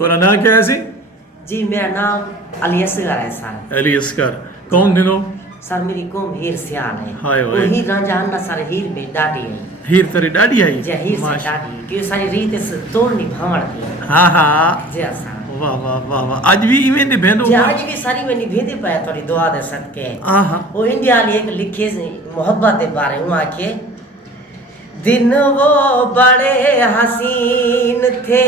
तोरा ना क्या है सी? जी मेरा नाम अली असगर है सर। अली असगर। कौन दिनो? सर मेरी कौम हीर सियाल है। हाय वो ओए। हीर रांझा ना सर हीर में डाडी है। हीर तेरी डाडी आई? जी हीर से माशा। डाडी क्यों सारी रीत से तोड़नी भावड़ की। हाँ हाँ। जी सर। वाह वाह वाह वाह। आज भी इवें दे भेंदो? जी आज भी सारी में निभेदे पाया थोड़ी दुआ दे सदके। आहा। वो इंडिया वाली एक लिखे मोहब्बत के बारे में आके दिन वो बड़े हसीन थे,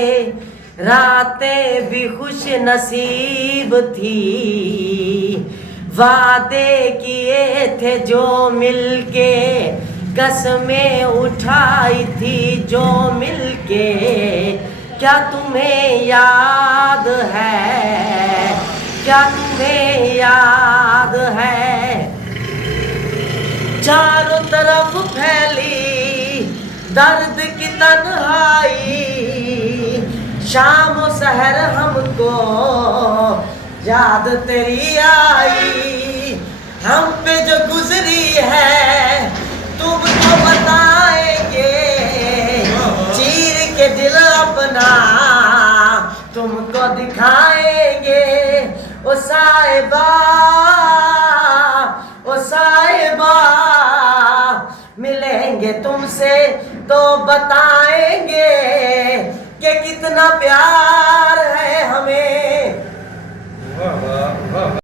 रातें भी खुश नसीब थी, वादे किए थे जो मिलके, कसमें उठाई थी जो मिलके, क्या तुम्हें याद है, क्या तुम्हें याद है, चारों तरफ फैली दर्द की तन्हाई, शाम सहर हमको याद तेरी आई, हम पे जो गुजरी है तुम तो बताएंगे, चीर के दिल अपना तुमको दिखाएंगे, ओ साहिबा, ओ साहिबा, मिलेंगे तुमसे तो बताएंगे कि कितना प्यार है हमें।